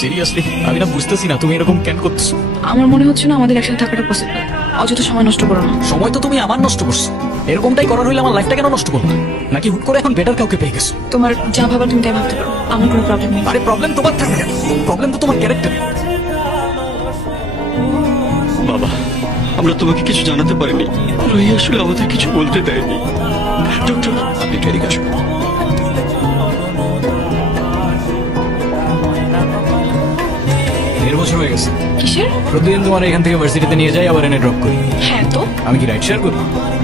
Seriously আমি না বুঝতেছি না তুমি এরকম কেন করছো। আমার মনে হচ্ছে না আমাদের একসাথে থাকাটা পসিবল। অযথা সময় নষ্ট করো না। সময় তো তুমি আমার নষ্ট করছো, এরকমটাই করার হইলে আমার লাইফটা কেন নষ্ট করবো নাকি হুট করে এখন বেটার কাউকে পেয়ে গেছো? তোমার যা ভাবার তুমি তাই ভাবতে পারো, আমার কোনো প্রবলেম নেই। আরে প্রবলেম তোমার থাকবে কেন? প্রবলেম তো তোমার ক্যারেক্টার। বাবা, আমরা তোমাকে কিছু জানাতে পারিনি, রুহি আসলে আমাদের কিছু বলতে দেয়নি। ডক্টর, আপনি একটু এদিকে আসুন। দেড় বছর হয়ে গেছে। কিসের? প্রতিদিন তোমার এখান থেকে ভার্সিটিতে নিয়ে যাই, আবার এনে ড্রপ করি। হ্যাঁ তো। আমি কি রাইড শেয়ার করি?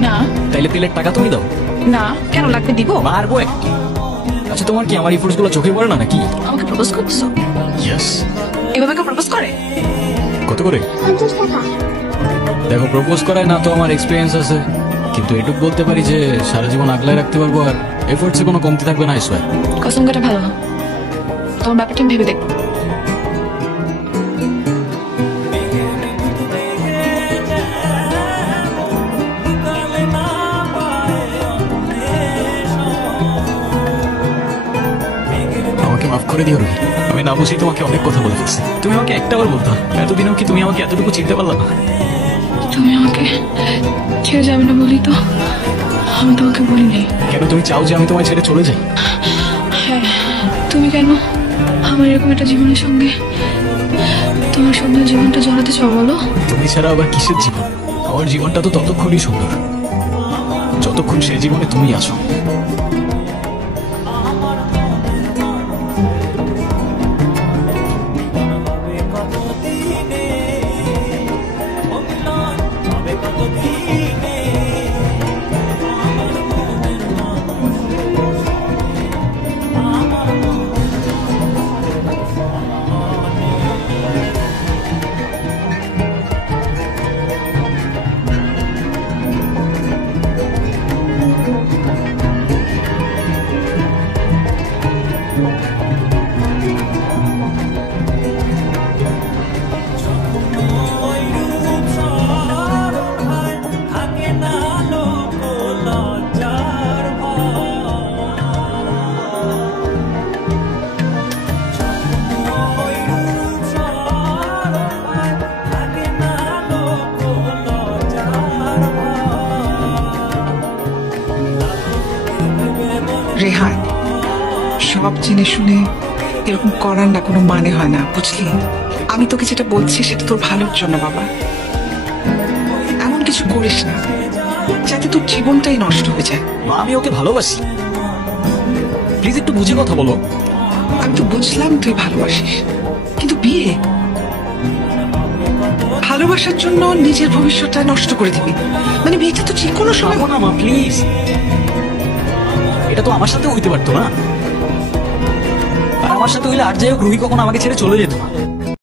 না। তাইলে তেলের টাকা তুমি দাও। না, কেন লাগবে? দিব। মারবো একটা। আচ্ছা তোমার কি আমার ইফোর্টস গুলো চোখে পড়ে না নাকি? আমাকে প্রপোজ করছো? ইয়েস। এভাবে কেউ প্রপোজ করে? কত করে? 50 টাকা। দেখো প্রপোজ করায় না তো আমার এক্সপিরিয়েন্স আছে, কিন্তু এটুক বলতে পারি যে সারা জীবন আগলায় রাখতে পারবো আর এফোর্টসে কোনো কমতি থাকবে না। আইসোয়ার কসম কাটা ভালো না, তোমার ব্যাপারটা আমি ভেবে দেখবো। আমাকে মাফ করে দিও রুহি, আমি না বুঝি তোমাকে অনেক কথা বলে ফেলছি। তুমি আমাকে একটাবার বলতা, এতদিনেও কি তুমি আমাকে এতটুকু চিনতে পারলা না? তুমি আমাকে ছেড়ে যাবে না বলি তো আমি তোমাকে বলি নাই। কেন তুমি চাও যে আমি তোমায় ছেড়ে চলে যাই? হ্যাঁ, তুমি কেন আমার এরকম একটা জীবনের সঙ্গে তোমার সুন্দর জীবনটা জড়াতে চাও বলো? তুমি ছাড়া আবার কিসের জীবন? আমার জীবনটা তো ততক্ষণই সুন্দর যতক্ষণ সেই জীবনে তুমি আছো। রেহান, সব জেনে শুনে এরকম করার না কোনো মানে হয় না, বুঝলি? আমি তোকে যেটা বলছি সেটা তোর ভালোর জন্য বাবা। এমন কিছু করিস না যাতে তোর জীবনটাই নষ্ট হয়ে যায়। মা, আমি ওকে ভালোবাসি, প্লিজ একটু বুঝে কথা বলো। আমি তো বুঝলাম তুই ভালোবাসিস, কিন্তু বিয়ে ভালোবাসার জন্য নিজের ভবিষ্যৎটা নষ্ট করে দিবি? মানে বিয়েটা তো যে কোনো সময়। না মা প্লিজ, এটা তো আমার সাথে হইতে পারতো না, আর আমার সাথে হইলে আর যাই হোক রুহি কখনো আমাকে ছেড়ে চলে যেত না।